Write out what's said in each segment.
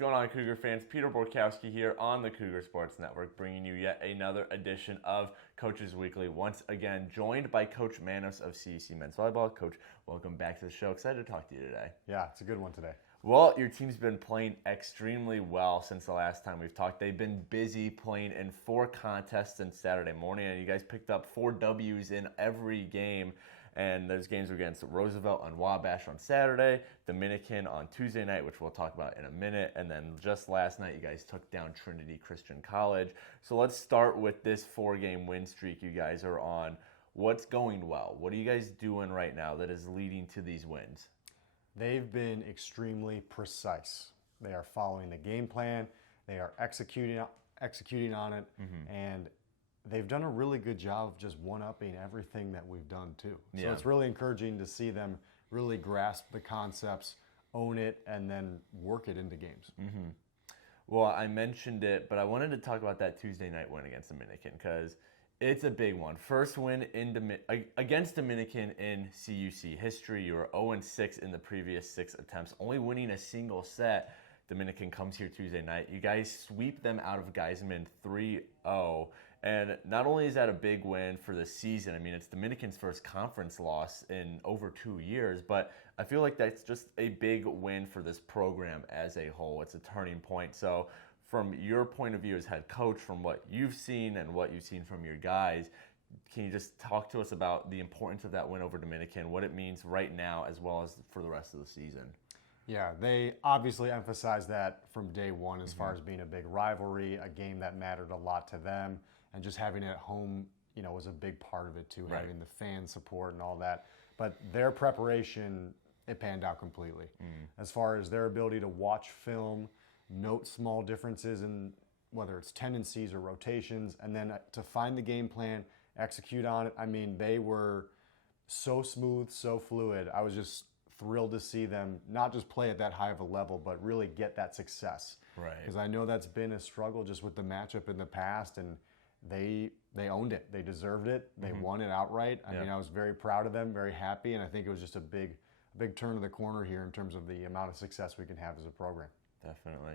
going on, Cougar fans? Peter Borkowski here on the Cougar Sports Network, bringing you yet another edition of Coaches Weekly. Once again, joined by Coach Manos of CUC Men's Volleyball. Coach, welcome back to the show. Excited to talk to you today. Yeah, it's a good one today. Well, your team's been playing extremely well since the last time we've talked. They've been busy playing in 4 contests since Saturday morning, and you guys picked up 4 W's in every game. And those games were against Roosevelt on Wabash on Saturday, Dominican on Tuesday night, which we'll talk about in a minute, and then just last night you guys took down Trinity Christian College. So let's start with this 4-game win streak you guys are on. What's going well? What are you guys doing right now that is leading to these wins? They've been extremely precise. They are following the game plan. They are executing on it, and they've done a really good job of just one-upping everything that we've done too. So it's really encouraging to see them really grasp the concepts, own it, and then work it into games. Well, I mentioned it, but I wanted to talk about that Tuesday night win against Dominican because it's a big one. First win against Dominican in CUC history. You were 0-6 in the previous 6 attempts, only winning a single set. Dominican comes here Tuesday night. You guys sweep them out of Geisman 3-0. And not only is that a big win for the season, I mean, it's Dominican's first conference loss in over 2 years, but I feel like that's just a big win for this program as a whole. It's a turning point. So from your point of view as head coach, from what you've seen and what you've seen from your guys, can you just talk to us about the importance of that win over Dominican, what it means right now as well as for the rest of the season? Yeah, they obviously emphasized that from day one as far as being a big rivalry, a game that mattered a lot to them. And just having it at home, you know, was a big part of it too, having the fan support and all that. But their preparation, it panned out completely. As far as their ability to watch film, note small differences in whether it's tendencies or rotations, and then to find the game plan, execute on it. I mean, they were so smooth, so fluid. I was just thrilled to see them not just play at that high of a level, but really get that success. Right. Because I know that's been a struggle just with the matchup in the past, and they owned it. They deserved it. They won it outright. I mean, I was very proud of them, very happy, and I think it was just a big turn of the corner here in terms of the amount of success we can have as a program. Definitely.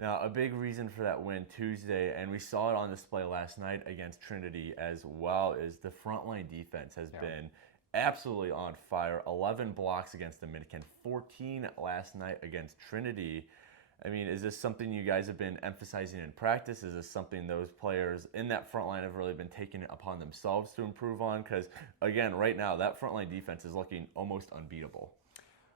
Now, a big reason for that win Tuesday, and we saw it on display last night against Trinity as well, is the frontline defense has been absolutely on fire. 11 blocks against Dominican, 14 last night against Trinity. I mean, is this something you guys have been emphasizing in practice? Is this something those players in that front line have really been taking it upon themselves to improve on? Because, again, right now, that front line defense is looking almost unbeatable.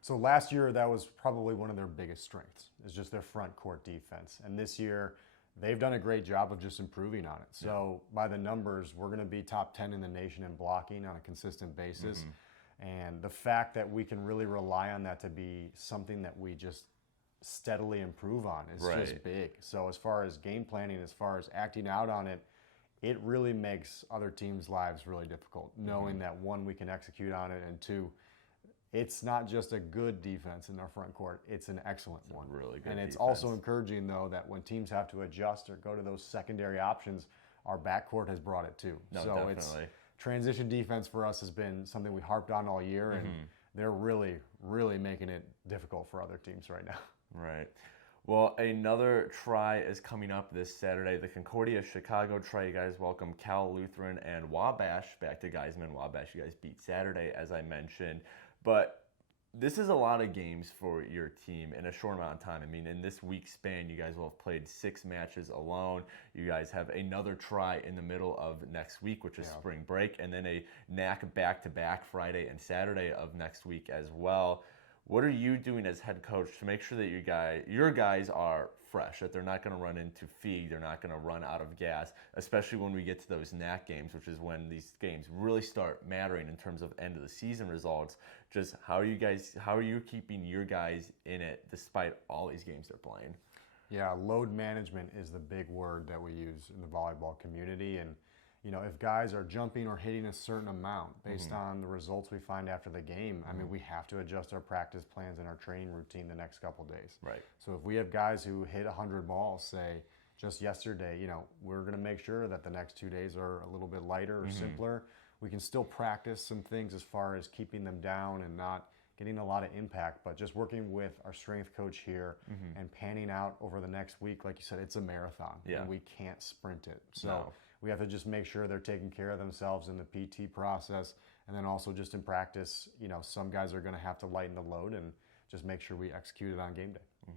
So last year, that was probably one of their biggest strengths, is just their front court defense. And this year, they've done a great job of just improving on it. So by the numbers, we're going to be top 10 in the nation in blocking on a consistent basis. And the fact that we can really rely on that to be something that we just steadily improve on is just big. So as far as game planning, as far as acting out on it, it really makes other teams' lives really difficult, knowing that 1, we can execute on it, and 2, it's not just a good defense in our front court, it's an excellent one. Really good and it's defense. Also encouraging, though, that when teams have to adjust or go to those secondary options, our backcourt has brought it too. No, so definitely. It's transition defense for us has been something we harped on all year, and they're really, really making it difficult for other teams right now. Right. Well, another try is coming up this Saturday. The Concordia Chicago try. You guys welcome Cal Lutheran and Wabash back to Geisman. Wabash, you guys beat Saturday, as I mentioned. But this is a lot of games for your team in a short amount of time. I mean, in this week span, you guys will have played 6 matches alone. You guys have another try in the middle of next week, which is spring break, and then a NAC back-to-back Friday and Saturday of next week as well. What are you doing as head coach to make sure that your guys are fresh, that they're not going to run into fatigue, they're not going to run out of gas, especially when we get to those NAC games, which is when these games really start mattering in terms of end of the season results? Just how are you keeping your guys in it despite all these games they're playing? Yeah, load management is the big word that we use in the volleyball community, and you know, if guys are jumping or hitting a certain amount based on the results we find after the game, I mean, we have to adjust our practice plans and our training routine the next couple days. Right. So if we have guys who hit 100 balls, say, just yesterday, you know, we're going to make sure that the next 2 days are a little bit lighter or simpler. We can still practice some things as far as keeping them down and not getting a lot of impact. But just working with our strength coach here and panning out over the next week, like you said, it's a marathon, and we can't sprint it. So we have to just make sure they're taking care of themselves in the PT process, and then also just in practice, some guys are going to have to lighten the load and just make sure we execute it on game day.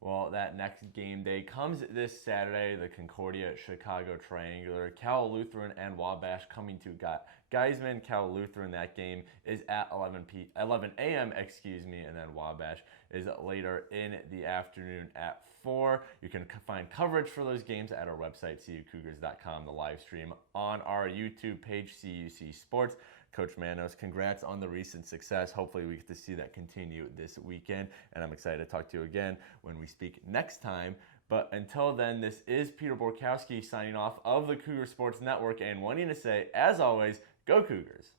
Well, that next game day comes this Saturday, the Concordia Chicago Triangular. Cal Lutheran and Wabash coming to Geisman. Cal Lutheran, that game is at 11 a.m., and then Wabash is later in the afternoon at 4. You can find coverage for those games at our website, cucougars.com, the live stream on our YouTube page, CUC Sports. Coach Manos, congrats on the recent success. Hopefully we get to see that continue this weekend, and I'm excited to talk to you again when we speak next time. But until then, this is Peter Borkowski signing off of the Cougar Sports Network and wanting to say, as always, go Cougars.